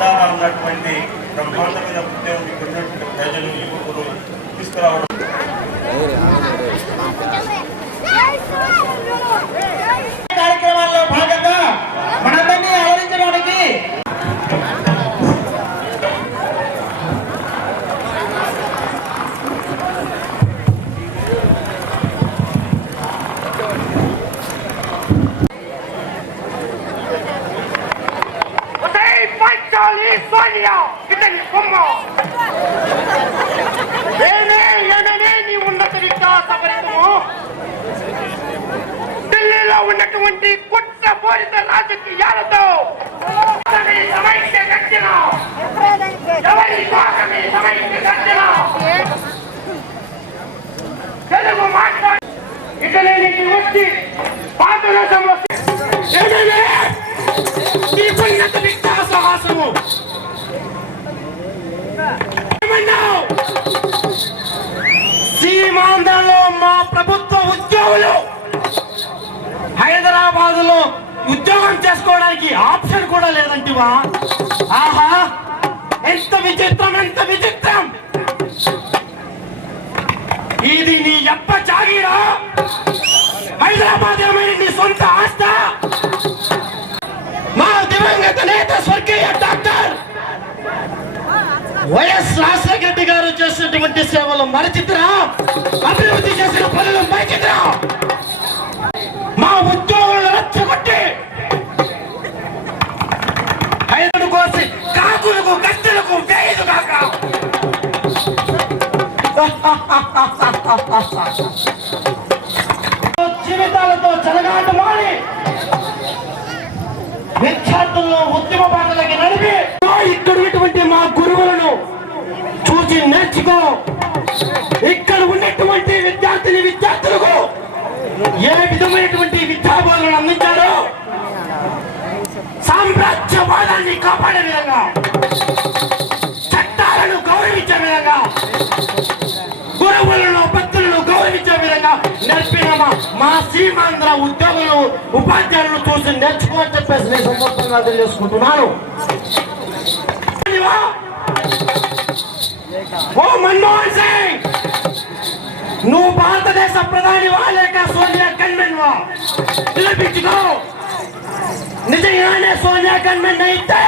చెందాలన్నటువంటి బ్రహ్మాండమైన ఉద్యోగం ఇక్కడ ప్రజలు యువకులు తీసుకురావడం కార్యక్రమాల్లో భాగంగా మనందరినీ ఆలోచించడానికి Sonia, kitani kommo. Ene ni ఉన్నత వికాసపరితము ఢిల్లీలో ఉన్నటువంటి కుట్రపూరిత రాజకీయాలతో సమైక్య గర్జన ఎవరి కోసమే సమైక్య గర్జన తెలుగు మాట్లాడి ఇటలీకి వచ్చి పాతదేశంలో నీ ఉన్నత వికాసహాసము సీమాంధ్రలో మా ప్రభుత్వ ఉద్యోగులు హైదరాబాద్ లో ఉద్యోగం చేసుకోవడానికి ఆప్షన్ కూడా లేదంటివా? ఆహా, ఎంత విచిత్రం, ఎంత విచిత్రం! ఇది నీ ఎప్ప జాగీరా? హైదరాబాద్ ఏమైనా నీ సొంత ఆస్త? మా దివంగత నేత స్వర్గీయ డాక్టర్ వైఎస్ రాజశేఖర రెడ్డి గారు చేసినటువంటి సేవలు మరచిత్రా, అభివృద్ధి చేసిన పనులు మరచిత్రా, మా ఉద్యోగులను రచ్చగొట్టి ఐదు కోసి కాకులకు గద్దెలకు వేయదు కాక జీవితాలతో చెలగాట మారి విద్యార్థులను ఉద్యమ బాటలకి నడిపి ఇక్కడ ఉన్నటువంటి మా గురువులను చూసి నేర్చుకో. ఇక్కడ ఉన్నటువంటి విద్యార్థులకు ఏ విధమైనటువంటి విద్యాబోధనలు అందించారో సామ్రాజ్యవాదాన్ని కాపాడే విధంగా, చట్టాలను గౌరవించే విధంగా, గురువులను భక్తులను గౌరవించే విధంగా నేర్పిన మా సీమాంధ్ర ఉద్యోగులు ఉపాధ్యాయులను చూసి నేర్చుకోని చెప్పేసి నేను సందర్భంగా తెలియజేసుకుంటున్నాను. ఓ మన్మోహన్ సింగ్, నువ్వు భారతదేశ ప్రధానివా లేక సోనియా గన్మెన్వా? పిలిపించుకో. నిజంగానే సోనియా గన్మెన్ అయితే